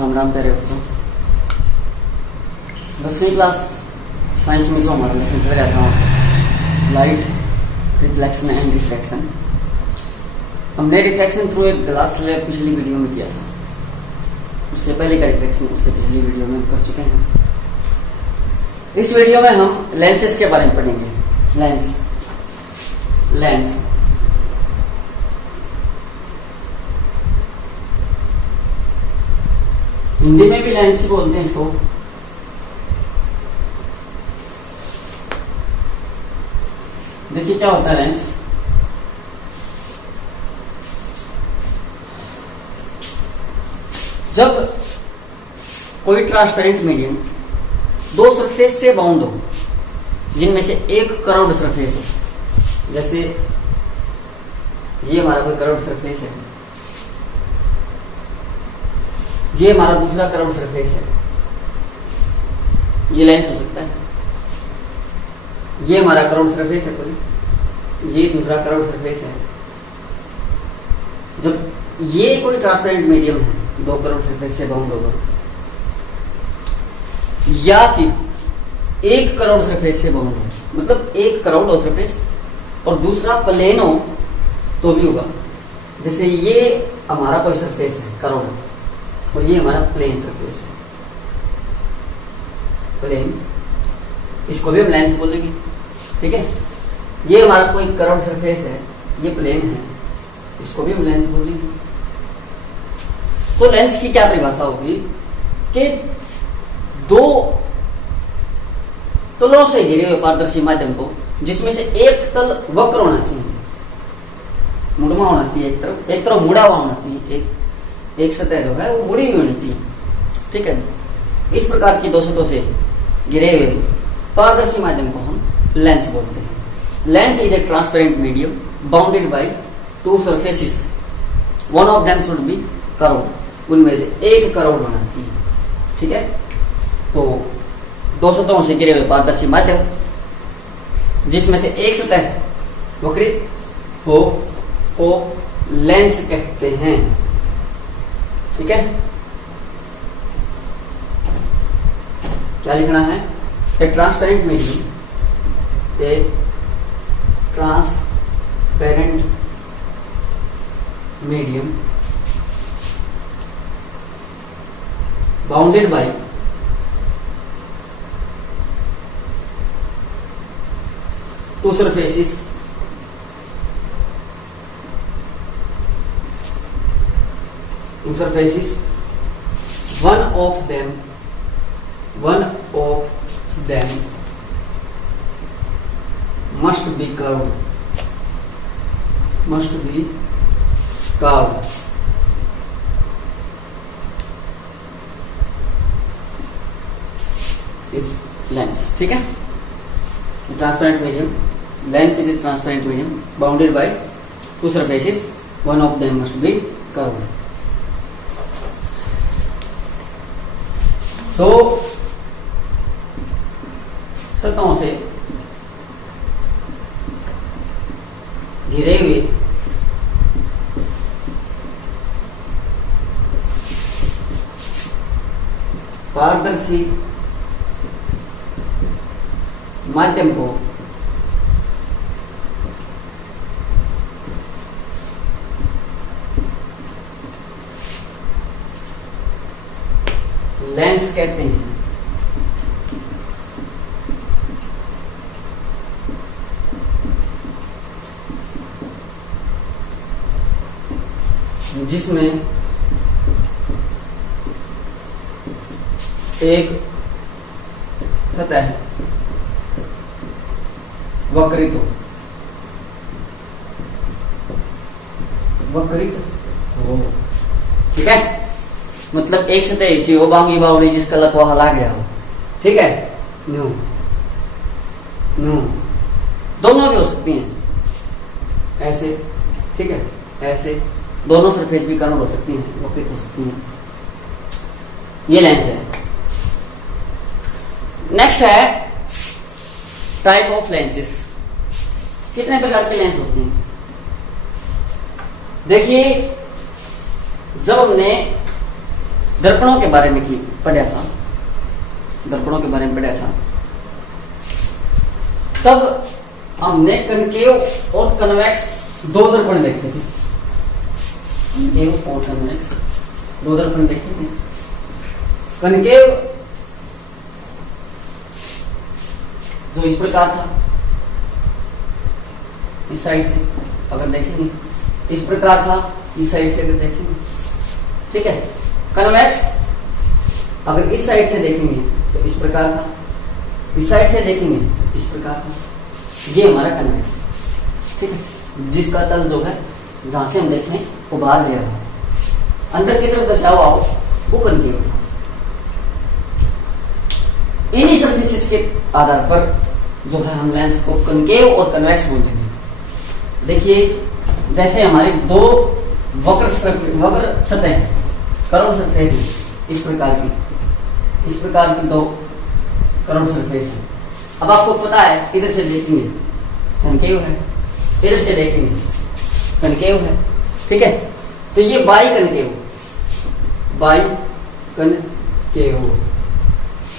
राम राम प्यारे बच्चों। 10वीं क्लास साइंस में जो हमारा लेसन चल रहा था लाइट रिफ्लेक्शन एंड रिफ्रैक्शन, हमने रिफ्रैक्शन थ्रू एक ग्लास स्लैब पिछली वीडियो में किया था। उससे पहले का रिफ्लेक्शन उससे पिछली वीडियो में कर चुके हैं। इस वीडियो में हम लेंसेज के बारे में पढ़ेंगे। लेंस हिंदी में भी लेंस ही बोलते हैं इसको। देखिए क्या होता है लेंस। जब कोई ट्रांसपेरेंट मीडियम दो सरफेस से बाउंड हो, जिनमें से एक कर्व्ड सरफेस हो, जैसे ये हमारा कोई कर्व्ड सरफेस है, ये हमारा दूसरा कर्व्ड सरफेस है, ये लेंस हो सकता है। ये हमारा कर्व्ड सरफेस है कोई, ये दूसरा कर्व्ड सरफेस है। जब ये कोई ट्रांसपेरेंट मीडियम है, दो कर्व्ड सरफेस से बाउंड होगा, या फिर एक कर्व्ड सरफेस से बाउंड हो, मतलब एक कर्व्ड हो सरफेस और दूसरा प्लेन हो तो भी होगा। जैसे ये हमारा कोई सरफेस है कर्व्ड और ये हमारा प्लेन सरफेस है, प्लेन, इसको भी हम लेंस बोलेंगे। ठीक है, ये हमारा कोई कर्व्ड सरफेस है, ये प्लेन है, इसको भी हम लेंस बोलेंगे। तो लेंस की क्या परिभाषा होगी कि दो तलों से घिरे हुए पारदर्शी माध्यम को, जिसमें से एक तल वक्र होना चाहिए, मुड़मा होना चाहिए, एक तरफ मुड़ा हुआ होना चाहिए, एक सतह जो है वो मुड़ी हुई होनी चाहिए। ठीक है, इस प्रकार की दो सतहों से घिरे हुए पारदर्शी माध्यम को हम लेंस बोलते हैं। Lens is a transparent medium bounded by two surfaces, one of them should be curved, उनमें से एक कर्व्ड होना चाहिए। ठीक है, तो दो सतहों से घिरे हुए पारदर्शी माध्यम जिसमें से एक सतह वक्रित हो को लेंस कहते हैं। ठीक है, क्या लिखना है? ए transparent medium, A transparent medium bounded by two surfaces, one of them must be curved, is lens। ठीक है, transparent medium, lens is a transparent medium bounded by two surfaces, one of them must be curved। तो सतहों से घिरे हुए पारदर्शी माध्यम को लेंस कहते हैं। जिसमें एक सतह वक्रित हो, ठीक है, मतलब एक सतह ऐसी हो, बांगी बावली जिसका लकवा हला गया हो। ठीक है, न्यू दोनों भी हो सकती हैं ऐसे। ठीक है, ऐसे दोनों सरफेस भी कर्व हो सकती हैं, वक्रित हो सकती हैं। ये लेंस है। नेक्स्ट है टाइप ऑफ लेंसेस। कितने प्रकार के लेंस होते हैं? देखिए, जब हमने दर्पणों के बारे में पढ़ा था, दर्पणों के बारे में पढ़ा था, तब हमने कनकेव और कन्वेक्स दो दर्पण देखे थे। कनकेव और कन्वेक्स दो दर्पण देखे थे। कनकेव जो इस प्रकार था, इस साइड से अगर देखेंगे इस प्रकार था, इस साइड से अगर देखेंगे, ठीक है। कन्वेक्स अगर इस साइड से देखेंगे तो इस प्रकार था, इस साइड से देखेंगे इस प्रकार था। ये हमारा कन्वेक्स, ठीक है, जिसका तल जो है जहां से हम देख रहे हैं वो बाहर गया हो, अंदर की तरफ दर्शाया हुआ हो, वो कनकेव था। इन्हीं सर्फेसिस के आधार पर जो है हम लेंस को कनकेव और कन्वेक्स बोल देंगे। देखिए जैसे हमारी दो वक्र सतह, कर्व सरफेस इस प्रकार की दो कर्व सरफेस है। अब आपको पता है इधर से देखेंगे कनकेव है, इधर से देखेंगे कनकेव है, ठीक है। तो ये बाई कनकेव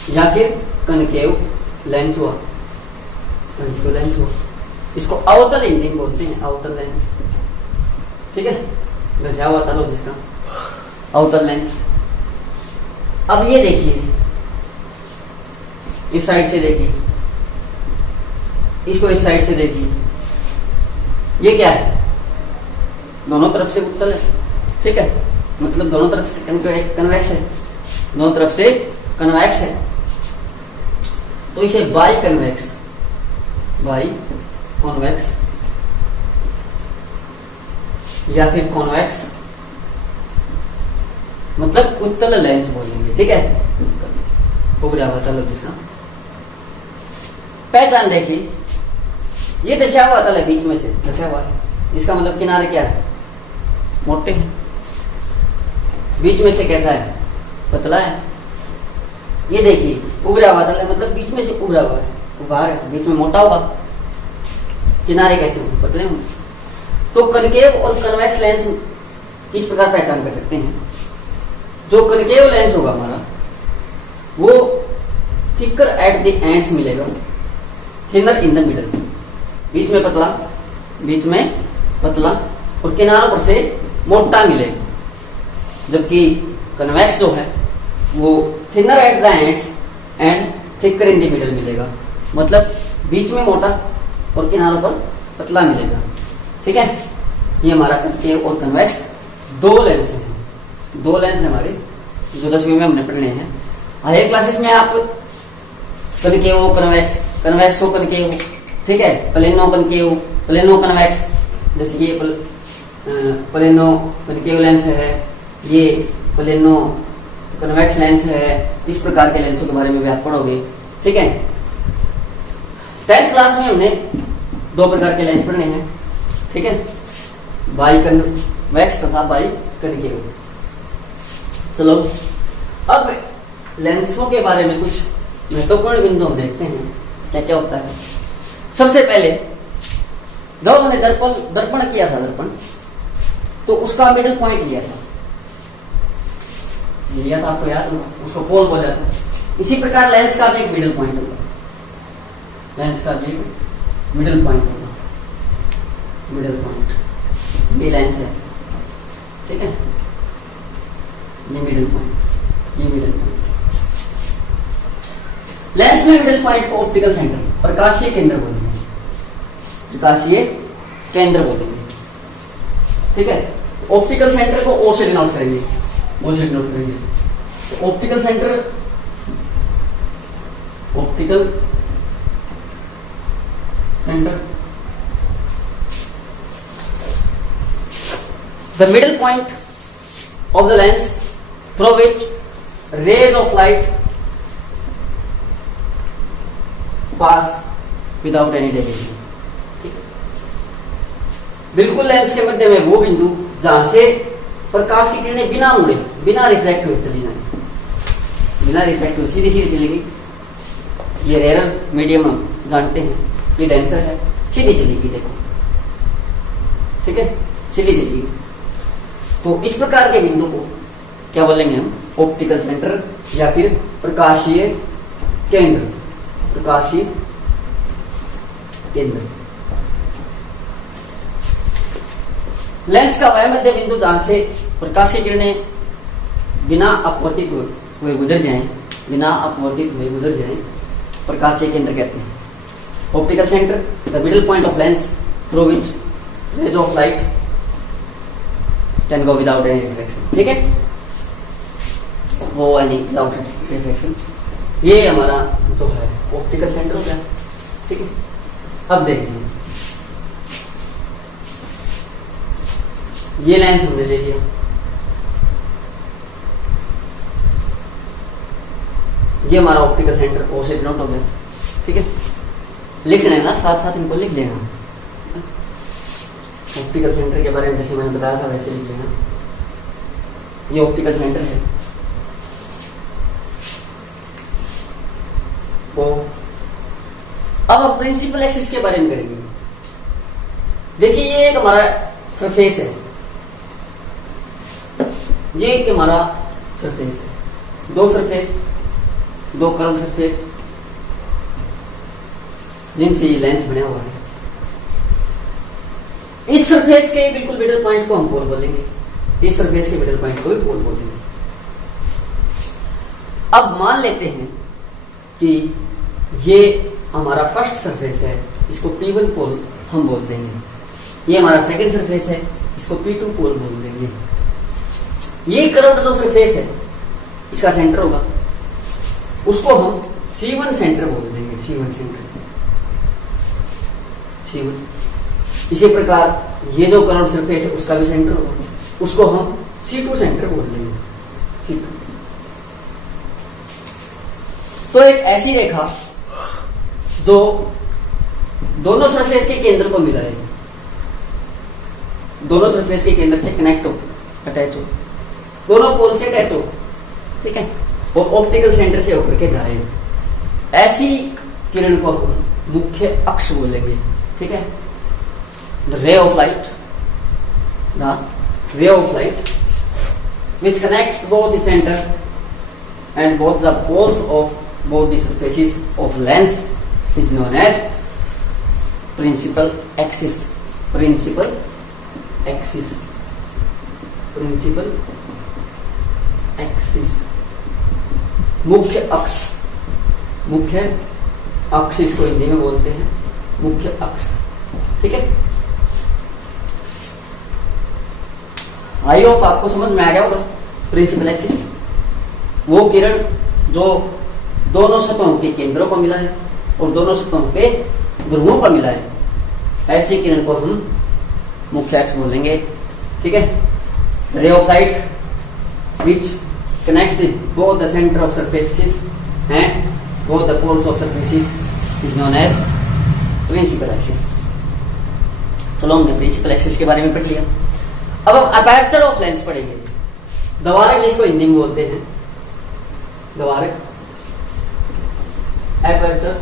या फिर कनकेव लेंस हुआ, कनकेव लेंस हुआ। इसको अवतल हिंदी में बोलते हैं, अवतल लेंस, ठीक है, दर्शाया हुआ तल जिसका अवतल लेंस। अब ये देखिए इस साइड से देखिए, इसको इस साइड से देखिए, ये क्या है, दोनों तरफ से उत्तल है, ठीक है, मतलब दोनों तरफ से कन्वेक्स है, दोनों तरफ से कन्वेक्स है। तो इसे बाई कन्वेक्स या फिर कॉन्वेक्स मतलब उत्तल लेंस बोलेंगे, ठीक है, उभरा हुआ तल जिसका। पहचान देखिए, ये दशा हुआ तल है, बीच में से दशा हुआ है, इसका मतलब किनारे क्या है, मोटे हैं। बीच में से कैसा है, पतला है। ये देखिए उभरा हुआ तल है, मतलब बीच में से उभरा हुआ है, बाहर है, बीच में मोटा हुआ, किनारे कैसे होंगे, पतले होंगे। तो कनकेव और कन्वेक्स लेंस किस प्रकार पहचान कर सकते हैं। जो कनकेव लेंस होगा हमारा वो थिकर एट द एंड्स मिलेगा, थिनर इन द मिडल, बीच में पतला और किनारों पर से मोटा मिलेगा। जबकि कन्वेक्स जो है वो thinner at the ends and thicker in the middle मिलेगा, मतलब बीच में मोटा और किनारों पर पतला मिलेगा, ठीक है। ये हमारा कनकेव और कन्वेक्स दो लेंस है हमारे, जो 10वीं में हमने पढ़ने हैं। हायर क्लासेस में आप कनकेव कन्वेक्स हो कनकेव, ठीक है, प्लेनो कनकेव प्लेनो कन्वेक्स, जैसे ये प्लेनो कनकेव लेंस है, ये प्लेनो कन्वेक्स लेंस है, इस प्रकार के लेंसों के बारे में भी आप पढ़ोगे, ठीक है। 10th क्लास में हमने दो प्रकार के लेंस पढ़ने हैं, ठीक है, बाई कन्वेक्स तथा बाई कनकेव। चलो अब लेंसों के बारे में कुछ महत्वपूर्ण बिंदु हम देखते हैं क्या क्या होता है। सबसे पहले जब हमने दर्पण किया था, तो उसका मिडिल पॉइंट लिया था आपको याद, उसको पोल बोला था। इसी प्रकार लेंस का भी एक मिडिल पॉइंट होगा, लेंस का भी मिडिल पॉइंट होगा, मिडिल पॉइंट, ये लेंस है, ठीक है, ये मिडिल पॉइंट, ये मिडिल पॉइंट। लेंस में मिडिल पॉइंट को ऑप्टिकल सेंटर, प्रकाशीय केंद्र बोलेंगे, प्रकाशीय केंद्र बोलेंगे, ठीक है। ऑप्टिकल सेंटर को ओ से डिनोट करेंगे, ओ से डिनोट करेंगे। तो optical centre, optical centre, the middle point of the lens through which rays of light pass without any deviation, ठीक है। बिल्कुल लेंस के मध्य में वो बिंदु जहां से प्रकाश की किरणें बिना मुड़े, बिना रिफ्लेक्ट हुए चली जाए, बिना रिफ्लेक्ट हुए सीधी सीधी चलेगी। ये रेयर मीडियम हम जानते हैं, ये डेंसर है, सीधी चलेगी, देखो, ठीक है, सीधी चलेगी। तो इस प्रकार के बिंदु को क्या बोलेंगे हम, ऑप्टिकल सेंटर या फिर प्रकाशीय केंद्र, प्रकाशीय केंद्र। लेंस का वह मध्य बिंदु जहां से प्रकाशीय किरणें बिना अपवर्तित हुए गुजर जाएं, बिना अपवर्तित हुए गुजर जाएं, प्रकाशीय केंद्र कहते हैं। Optical centre, the middle point of lens through which rays of light can go without any reflection. ठीक है, वो एनी विदाउट रिफ्लेक्शन, ये हमारा जो है ऑप्टिकल सेंटर होता है। ठीक है, अब देखिए ये लेंस हमने ले लिया, ये हमारा ऑप्टिकल सेंटर ओ से डिनोट हो गया। ठीक है, लिख लेना, साथ साथ इनको लिख लेना। ऑप्टिकल सेंटर के बारे में जैसे मैंने बताया था वैसे लिख लेना। ये ऑप्टिकल सेंटर है ओ। अब हम प्रिंसिपल एक्सिस के बारे में करेंगे। देखिए ये एक हमारा सरफेस है, ये एक हमारा सरफेस है, दो सरफेस, दो कर्व सरफेस जिनसे ये लेंस बना हुआ है। इस सरफेस के बिल्कुल मिडिल पॉइंट को हम पोल बोलेंगे, इस सरफेस के मिडिल पॉइंट को भी पोल बोलेंगे। अब मान लेते हैं कि ये हमारा फर्स्ट सरफेस है, इसको P1 पोल हम बोल देंगे। ये हमारा सेकंड सरफेस है, इसको P2 पोल बोल देंगे। ये कर्व्ड जो सरफेस है इसका सेंटर होगा, उसको हम C1 सेंटर बोल देंगे, C1 सेंटर, C1। इसी प्रकार ये जो कर्व्ड सरफेस है उसका भी सेंटर होगा, उसको हम C2 सेंटर बोल देंगे, C2। तो एक ऐसी रेखा जो दोनों सरफेस के केंद्र को मिलाएगी, दोनों सरफेस के केंद्र से कनेक्ट हो, अटैच हो, दोनों पोल से अटैच हो, ठीक है, और ऑप्टिकल सेंटर से होकर के जाएगी, ऐसी किरण को हम मुख्य अक्ष बोलेंगे। ठीक है, द रे ऑफ लाइट, द रे of light which connects both the center and both the poles of both the surfaces of lens is known as principal axis, principal axis, principal axis, मुख्य अक्ष, मुख्य अक्ष इसको हिंदी में बोलते हैं मुख्य अक्ष। ठीक है, आई होप आपको समझ में आ गया होगा। प्रिंसिपल एक्सिस वो किरण जो दोनों सतहों के केंद्रों को मिला है और दोनों सतहों के ध्रुवों को मिला है, ऐसी किरण को हम मुख्य अक्ष बोलेंगे। ठीक है, रे of light which connects both the center of surfaces and both the poles of surfaces is known as principal axis। चलो हमने प्रिंसिपल एक्सिस के बारे में पढ़ लिया। अब हम अपर्चर ऑफ लेंस पढ़ेंगे, द्वारक जिसको हिंदी में बोलते हैं, द्वारक, अपर्चर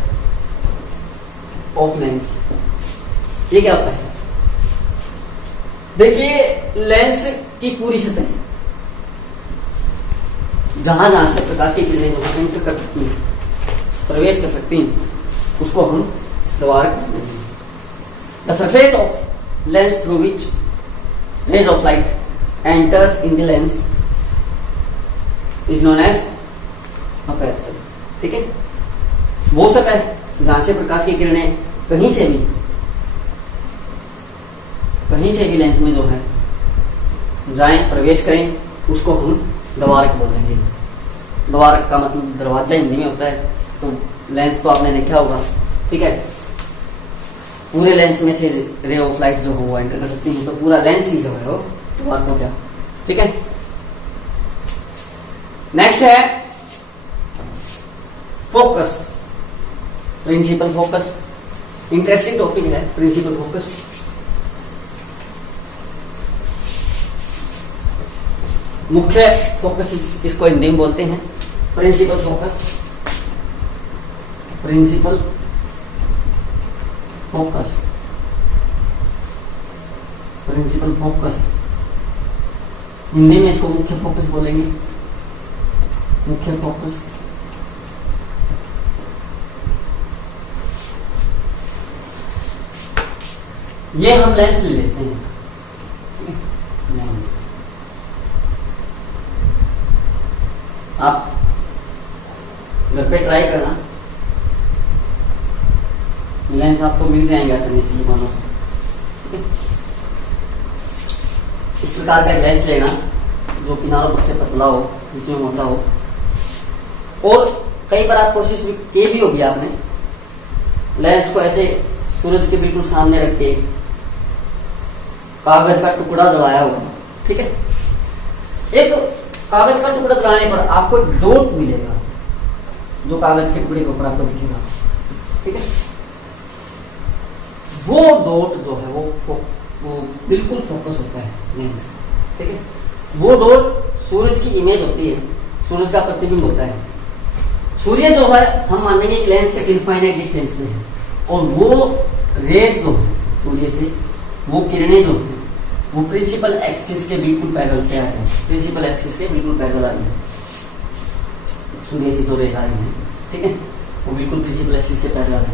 ऑफ लेंस, ये क्या होता है? देखिए लेंस की पूरी सतह जहां जहां से प्रकाश की किरणें जो एंटर कर सकती हैं, प्रवेश कर सकती हैं, उसको हम द्वारक बोलते हैं। The surface of lens through which rays of light enters in the lens is known as aperture। ठीक है, वो सतह जहां से प्रकाश की किरणें कहीं से भी लेंस में जो है जाएं, प्रवेश करें, उसको हम द्वारक बोलेंगे। द्वारक का मतलब दरवाजा हिंदी में होता है। तो लेंस तो आपने देखा होगा, ठीक है, पूरे लेंस में से रे ऑफ लाइट जो हो वो एंटर कर सकती है, तो पूरा लेंस ही जो है वो द्वारक हो गया। ठीक है, नेक्स्ट है focus, principal focus. Interesting topic है प्रिंसिपल फोकस। मुख्य फोकस इसको हिंदी में बोलते हैं principal focus, principal focus, principal focus, Hindi में इसको मुख्य फोकस बोलेंगे। मुख्य फोकस, ये हम लेंस ले लेते हैं, लेंस। आप घर पे ट्राई करना, लेंस आपको मिल जाएंगे आसानी से दुकानों पर, ठीक है। इस प्रकार का लेंस लेना जो किनारों पर से पतला हो, बीच में मोटा हो। और कई बार आप कोशिश की भी होगी आपने, लेंस को ऐसे सूरज के बिल्कुल सामने रख के कागज का टुकड़ा जलाया होगा, ठीक है। एक कागज का टुकड़ा जलाने पर आपको एक डॉट मिलेगा जो कागज के टुकड़े के ऊपर आपको दिखेगा, ठीक है। वो डॉट जो है वो बिल्कुल फोकस होता है लेंस, ठीक है। वो डॉट सूरज की इमेज होती है, सूरज का प्रतिबिंब होता है। सूर्य जो है हम मानेंगे कि लेंस से इनफाइनाइट डिस्टेंस में है, और वो रेज जो है सूर्य से, वो किरणें जो है वो प्रिंसिपल एक्सिस के बिल्कुल पैरेलल से आ रहे हैं, प्रिंसिपल एक्सिस के बिल्कुल पैरेलल आ रही है। सूर्य से जो रेज आ रही है, ठीक है, वो बिल्कुल प्रिंसिपल एक्सिस के पैरेलल है।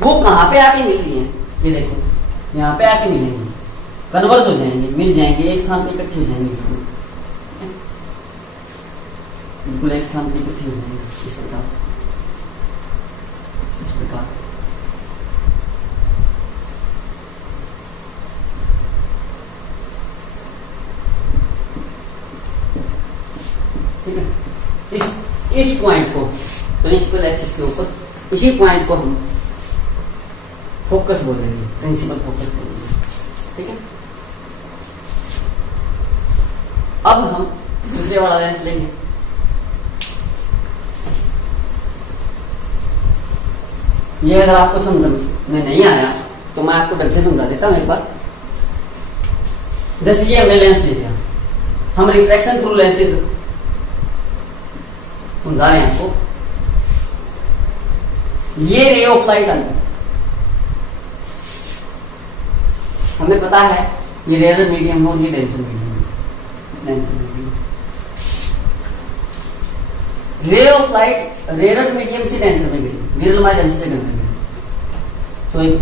वो कहाँ पे आके मिल रही है, ये देखो यहाँ पे आके मिलेंगी, कन्वर्ज हो जाएंगे, मिल जाएंगे, एक स्थान पे इकट्ठी हो जाएंगे, बिल्कुल एक स्थान पे इकट्ठी हो जाएंगे, इस प्रकार, इस प्रकार। ठीक है। इस पॉइंट को प्रिंसिपल एक्सिस के ऊपर, इसी पॉइंट को हम फोकस बोलेंगे, प्रिंसिपल फोकस बोलेंगे, ठीक है। अब हम दूसरे वाला लेंस लेंगे। ये अगर आपको समझ में नहीं आया तो मैं आपको ढंग से समझा देता हूं एक बार। जैसे ये हमने लेंस ले लिया, हम रिफ्रैक्शन थ्रू लेंसेज समझा रहे हैं आपको। ये रे ऑफ लाइट आई, हमें पता है ये रेयर मीडियम हो, ये denser medium, denser medium. Ray of light rare medium से डेंसर में गई, विरल माध्यम से गई, तो एक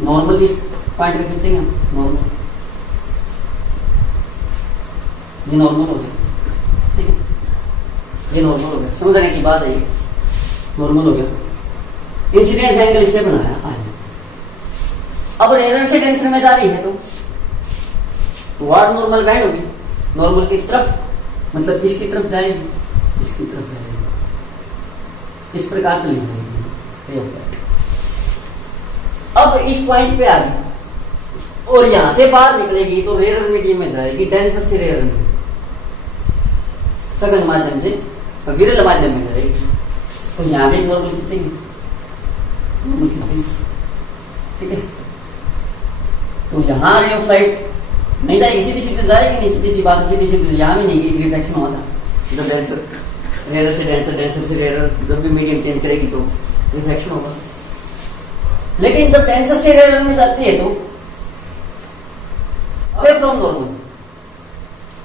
नॉर्मल इस पॉइंट पे खींचेंगे हम, नॉर्मल, ये नॉर्मल हो गया, ठीक है, ये नॉर्मल हो गया, समझने की बात है, ये नॉर्मल हो गया। इंसिडेंस एंगल इसने बनाया है। अब रेयर से डेंसर में जा रही है तो वार्ड नॉर्मल बैंड होगी, नॉर्मल की तरफ, मतलब इसकी तरफ जाएगी, इसकी तरफ जाएगी, इस प्रकार चली जाएगी। अब इस पॉइंट पे आ गई और यहां से बाहर निकलेगी तो रेयर मीडियम में जाएगी, डेंसर से रेयर में, सघन माध्यम से विरल माध्यम में जाएगी। तो यहां भी नॉर्मल खींचेंगे, नॉर्मल खींचेंगे, ठीक है। तो यहां रे ऑफ लाइट नहीं जाएगी, सीधी सीधी जाएगी नहीं, सीधी सी बात, सीधी सीधी यहां भी नहीं गई, रिफ्लेक्शन हुआ था। जब डेंसर रेयर से डेंसर, डेंसर से रेयर, जब भी मीडियम चेंज करेगी तो रिफ्लेक्शन होगा। लेकिन जब डेंसर से रेयर में जाती है तो away from normal,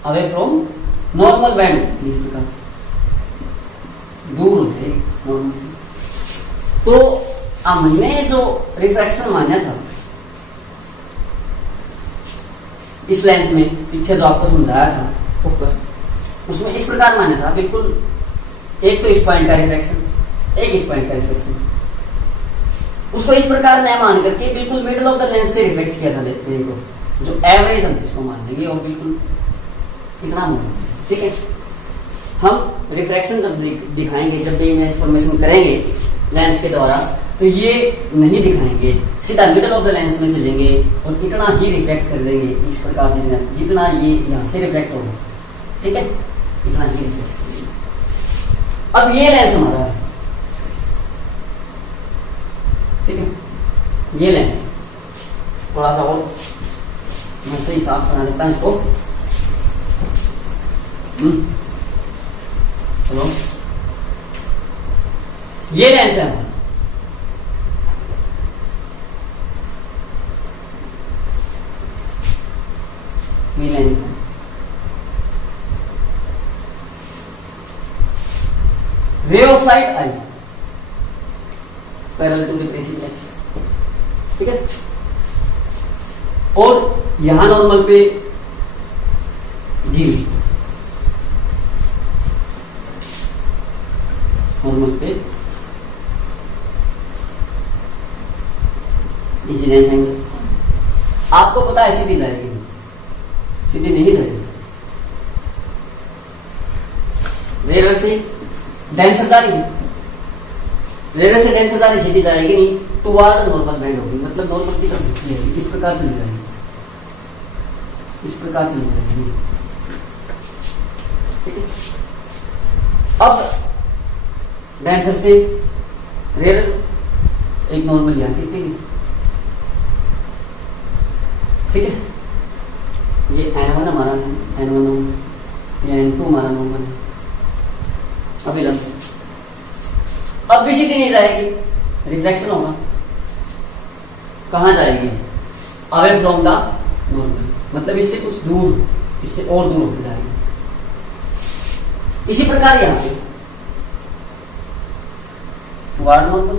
away from normal band, इस प्रकार दूर हो जाएगी नॉर्मल से। तो हमने जो रिफ्रैक्शन माना था इस लेंस में, पीछे जो आपको समझाया था फोकस, उसमें इस प्रकार माना था, बिल्कुल एक तो इस पॉइंट का रिफ्रैक्शन, एक इस पॉइंट का रिफ्रैक्शन, उसको इस प्रकार मैं मान करके बिल्कुल मिडिल ऑफ द लेंस से रिफ्लेक्ट किया था लेते को, जो एवरेज हम जिसको मान लेंगे और बिल्कुल इतना होगा, ठीक है। हम रिफ्रैक्शन जब दिखाएंगे, जब भी इमेज फॉर्मेशन करेंगे लेंस के द्वारा, तो ये नहीं दिखाएंगे, सीधा मिडिल ऑफ द लेंस में से लेंगे और इतना ही रिफ्लेक्ट कर देंगे, इस प्रकार जितना ये यहाँ से रिफ्लेक्ट होगा, ठीक है, इतना ही रिफ्लेक्ट। अब ये लेंस हमारा है, ठीक है, ये लेंस थोड़ा सा और मैं सही साफ बना देता हूं इसको। चलो, ये लेंस है हमारा, ये लेंस है। फ्लाइट आई parallel to the principal axis, ठीक है। और यहां नॉर्मल पे गिरी, नॉर्मल पे इंसिडेंस एंगल आपको पता है सीधी जाएगी, सीधी नहीं जाएगी, रेलवे से डेंसर जा रही है, रेलवे से डेंसर जा रही सीधी जाएगी नहीं, टुवार्ड नॉर्मल बेंड होगी, मतलब नॉर्मल की तरफ झुकती है, इस प्रकार चली जाएगी, इस प्रकार चली जाएगी, ठीक है। अब डेंसर से रेल एक नॉर्मल यहां खींचेगी, ठीक है। ये N1 हमारा है, N1 ये N2 हमारा नॉर्मल है, अभी लंबी अब भी सीधी नहीं जाएगी, रिफ्लेक्शन होगा, कहां जाएगी, अवे फ्रॉम द नॉर्मल, मतलब इससे कुछ दूर, इससे और दूर होकर जाएगी। इसी प्रकार यहां पे वार्ड नॉर्मल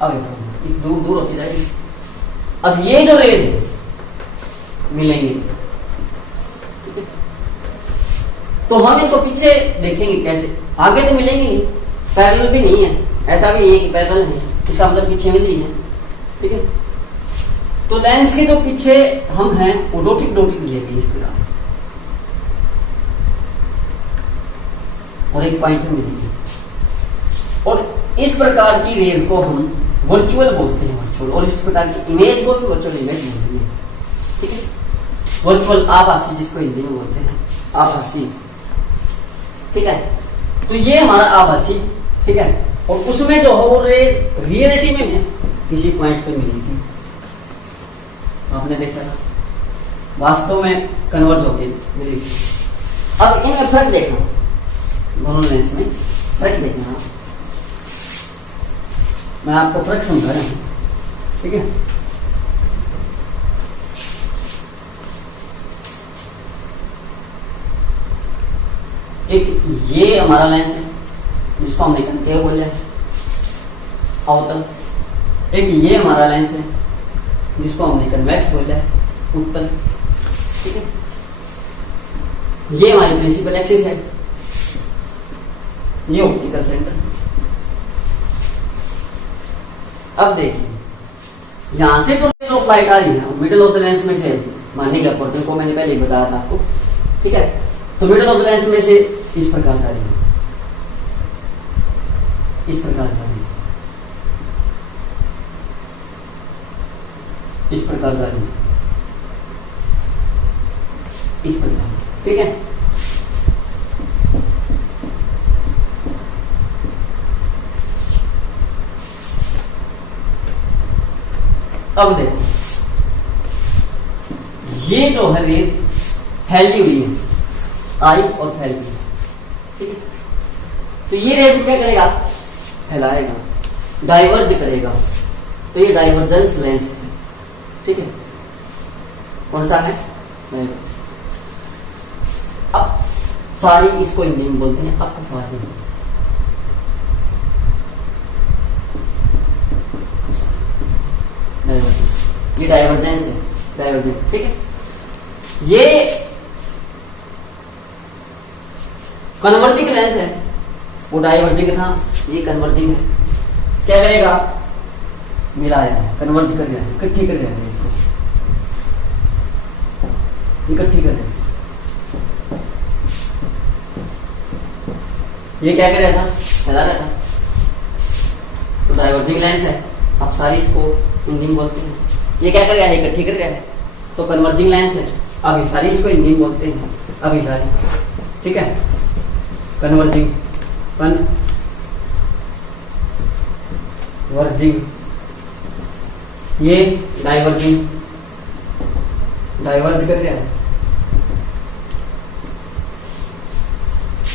अवे फ्रॉम, इस दूर दूर होती जाएगी। अब ये जो रेज है मिलेंगे, ठीक है, तो हम इसको पीछे देखेंगे कैसे, आगे तो मिलेंगे नहीं, पैरेलल भी नहीं है, ऐसा भी नहीं है कि पैरेलल है, इसका मतलब पीछे मिल रही है, ठीक है। तो लेंस के जो पीछे हम हैं वो डॉटेड डॉटेड लिए गए इस प्रकार, और एक पॉइंट में मिलेंगे, और इस प्रकार की रेज को हम वर्चुअल बोलते हैं, वर्चुअल, और इस प्रकार की इमेज को भी वर्चुअल इमेज बोलते हैं, ठीक है। वर्चुअल आभासी जिसको हिंदी में बोलते हैं, आभासी, ठीक है। तो ये हमारा आभासी, ठीक है, और उसमें जो है वो रेज रियलिटी में किसी पॉइंट पे मिली थी, आपने देखा था, वास्तव में कन्वर्ज होके मिली थी। अब इनमें फर्क देखना, दोनों लेंस में फर्क देखना, मैं आपको फर्क समझा रहा हूं, ठीक है। एक ये हमारा लेंस है जिसको हमने कंकेव बोला है, अवतल। एक ये हमारा लेंस है जिसको हमने कन्वेक्स बोला है, उत्तल, ठीक है। ये हमारी प्रिंसिपल एक्सिस है, ये ऑप्टिकल सेंटर। अब देखिए यहां से जो फ्लाइट आ रही है मिडिल ऑफ द लेंस में से, मानने के अकॉर्डिंग को मैंने पहले ही बताया था आपको, ठीक है। तो मिडिल ऑफ द लेंस में से इस प्रकार जा रही है, इस प्रकार जा रही है, इस प्रकार जा रही है, इस प्रकार, ठीक है। अब देखो ये जो है रेज फैली हुई है, आई और फैली हुई है, ठीक है। तो ये रेज क्या करेगा, फैलाएगा, डाइवर्ज करेगा, तो ये डाइवर्जेंस लेंस है, ठीक है। कौन सा है, डाइवर्ज। अब सारी इसको हिंदी में बोलते हैं अपसारी, ये डाइवर्जेंस है, डाइवर्जेंस, ठीक है। ये कन्वर्जिंग लेंस है, वो डाइवर्जिंग था, ये कन्वर्जिंग है, क्या करेगा, मिलाया है, कन्वर्ज कर रहा है, इकट्ठी कर रहा है, इसको इकट्ठी कर रहा है। ये क्या कर रहा था, फैला रहा था, तो डाइवर्जिंग लेंस है। अब सारी इसको हिंदी में बोलते हैं, ये क्या कर रहा है, इकट्ठी कर रहा है, तो कन्वर्जिंग लेंस है। अब ये सारी इसको हिंदी में बोलते हैं, अब ये सारी, ठीक है, कन्वर्जिंग, कन्वर्जिंग, ये डाइवर्जिंग, डाइवर्ज कर रहा है,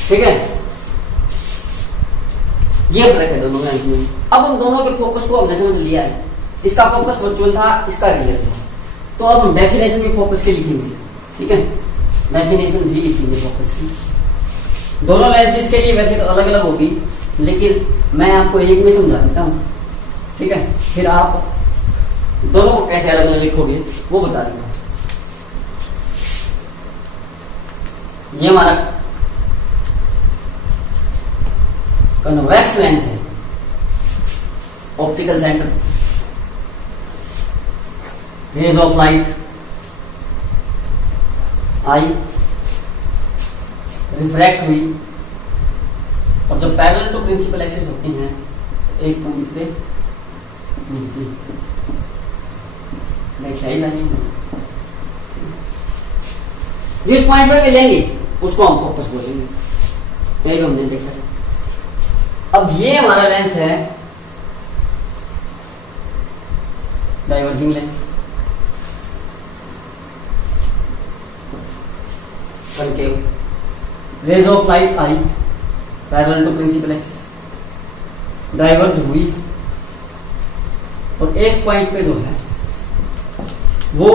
ठीक है। ये फर्क है दोनों लेंस में। अब हम दोनों के फोकस को हमने समझ लिया है, इसका फोकस वर्चुअल था, इसका रियल था। तो अब हम डेफिनेशन भी फोकस की लिखेंगे, ठीक है, डेफिनेशन भी लिखेंगे फोकस की। दोनों लेंसेज के लिए वैसे तो अलग अलग होगी, लेकिन मैं आपको एक में समझा देता हूँ, ठीक है, फिर आप दोनों को कैसे अलग अलग लिखोगे वो बता दूंगा। ये हमारा कन्वेक्स लेंस है, optical centre, rays of light आई रिफ्रैक्ट हुई, और जब पैरेलल टू प्रिंसिपल एक्सिस होती हैं तो एक पॉइंट पे मिलती है। जिस पॉइंट पे मिलेंगे उसको हम फोकस बोलेंगे, यही हमने देखा है। अब ये हमारा लेंस है diverging lens, concave, rays of light आई parallel to principal axis, diverge हुई, और एक पॉइंट पे जो है वो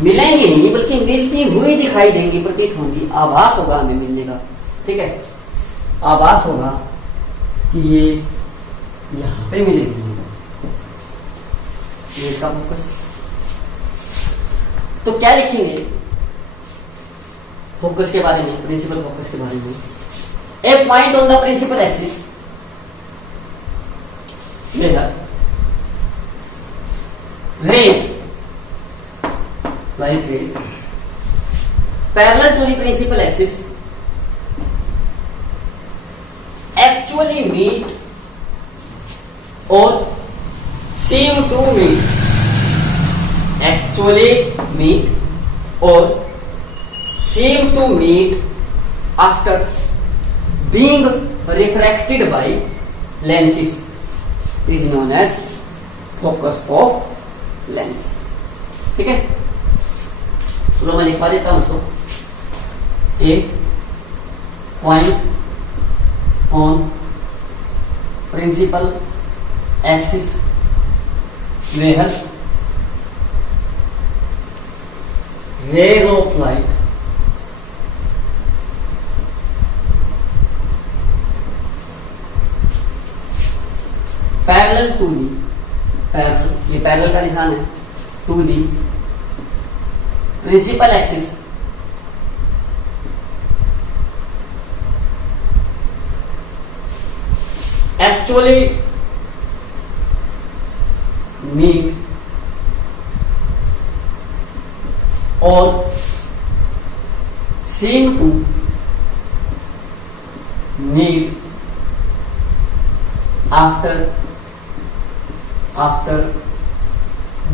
मिलेंगे नहीं बल्कि मिलती हुई दिखाई देंगी, प्रतीत होंगी, आभास होगा हमें मिलने का, ठीक है, आभास होगा कि ये यहां पे मिलेंगे। ये इसका फोकस। तो क्या लिखेंगे फोकस के बारे में, प्रिंसिपल फोकस के बारे में? A point on the principal axis rays light rays parallel to the principal axis actually meet or seem to meet, actually meet or seem to meet after being refracted by lenses is known as focus of lens, ठीक है। चलो मैं लिखवा देता हूं उसको। A point on principal axis where rays of light parallel to the parallel, ये parallel का निशान है, to the principal axis actually meet or seem to meet after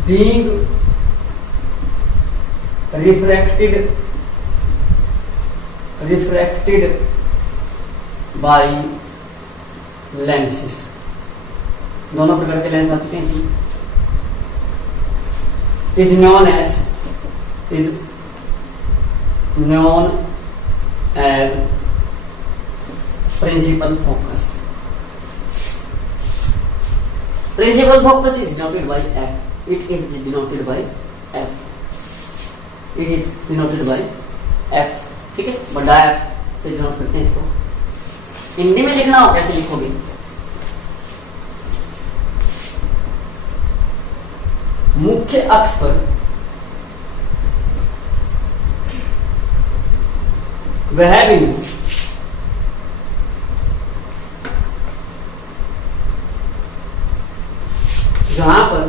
being refracted by lenses। दोनों प्रकार के लेंस आ चुके हैं। is known as principal focus। Principal focus is denoted by F. It is denoted by F। It is denoted by F, ठीक है, बड़ा F से denote करते हैं इसको। हिंदी में लिखना हो कैसे लिखोगे? मुख्य अक्ष पर वह बिंदु जहां पर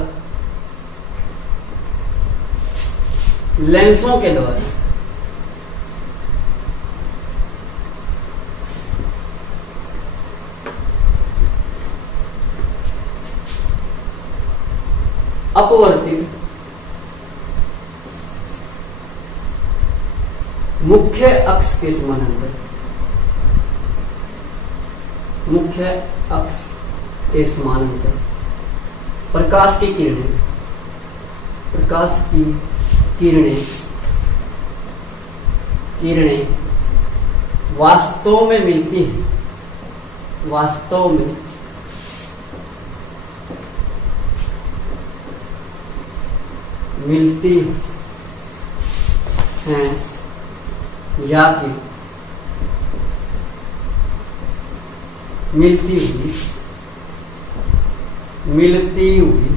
लेंसों के द्वारा अपवर्तित मुख्य अक्ष के समानांतर, मुख्य अक्ष के समानांतर प्रकाश की किरणें वास्तव में मिलती हैं, वास्तव में मिलती हैं या फिर मिलती हुई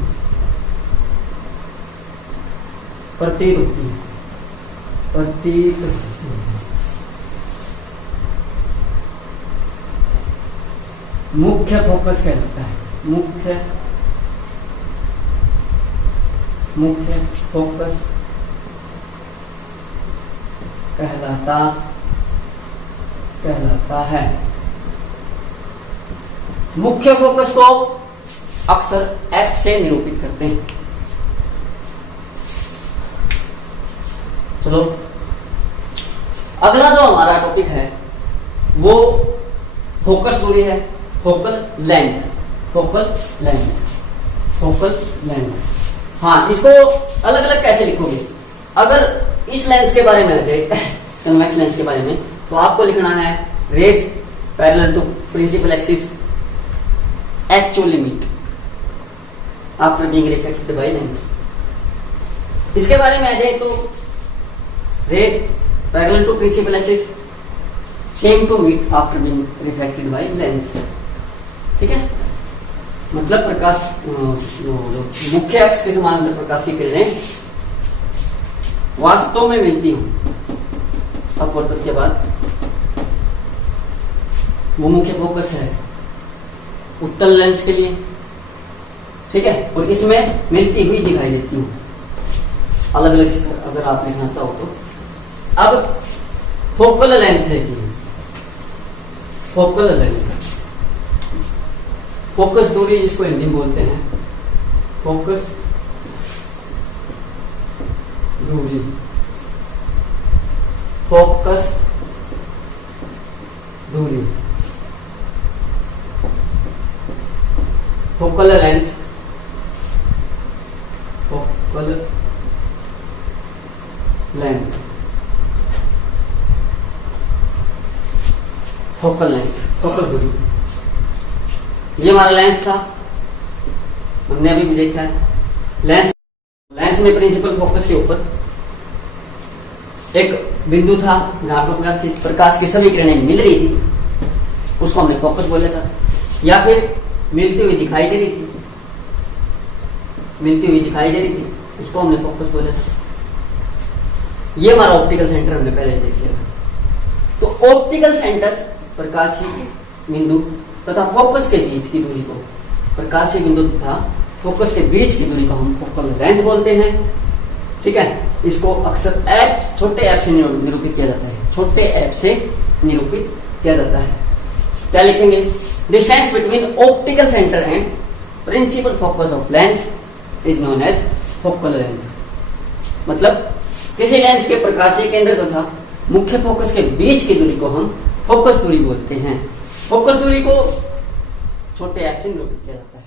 प्रतीत होती है, प्रतीत होती है। मुख्य फोकस कहलाता है, मुख्य फोकस कहलाता है। मुख्य फोकस को अक्सर F से निरूपित करते हैं। चलो अगला जो हमारा टॉपिक है वो फोकस दूरी है, फोकल लेंथ। हाँ, इसको अलग अलग कैसे लिखोगे? अगर इस लेंस के बारे में कन्वेक्स लेंस के बारे में, तो आपको लिखना है rays parallel to principal axis actually meet after being reflected by lens. इसके बारे में आ जाए तो rays parallel to principal axis seem to meet after being reflected by lens. ठीक है, मतलब प्रकाश मुख्य अक्ष के समानांतर प्रकाश की किरणें वास्तव में मिलती हूं अपवर्तन के बाद, वो मुख्य फोकस है उत्तल लेंस के लिए। ठीक है, और इसमें मिलती हुई दिखाई देती हूं अलग अलग, अगर आप लिखना चाहो तो। अब फोकल लेंथ है कि फोकल लेंथ, फोकस दूरी जिसको हिंदी में बोलते हैं, फोकस दूरी, फोकस दूरी, focal length, focal length, focal length, focus दूरी। ये हमारा लेंस था, हमने अभी भी देखा है। लेंस में प्रिंसिपल फोकस के ऊपर एक बिंदु था जहां पर प्रकाश की सभी किरणें मिल रही थी, उसको हमने फोकस बोला था, या फिर मिलती हुई दिखाई दे रही थी, उसको हमने फोकस बोला था। ये हमारा ऑप्टिकल सेंटर हमने पहले देख लिया था। तो ऑप्टिकल सेंटर प्रकाशीय बिंदु तथा फोकस के बीच की दूरी को, प्रकाशीय बिंदु तथा फोकस के बीच की दूरी को हम फोकल लेंथ बोलते हैं। ठीक है, इसको अक्सर एफ, छोटे एफ से निरूपित किया जाता है, छोटे एफ से निरूपित किया जाता है। क्या लिखेंगे? Distance between optical centre and principal focus of lens is known as focal length. मतलब किसी लेंस के प्रकाशीय केंद्र तथा मुख्य फोकस के बीच की दूरी को हम फोकस दूरी बोलते हैं। फोकस दूरी को छोटे एफ से निरूपित किया जाता है।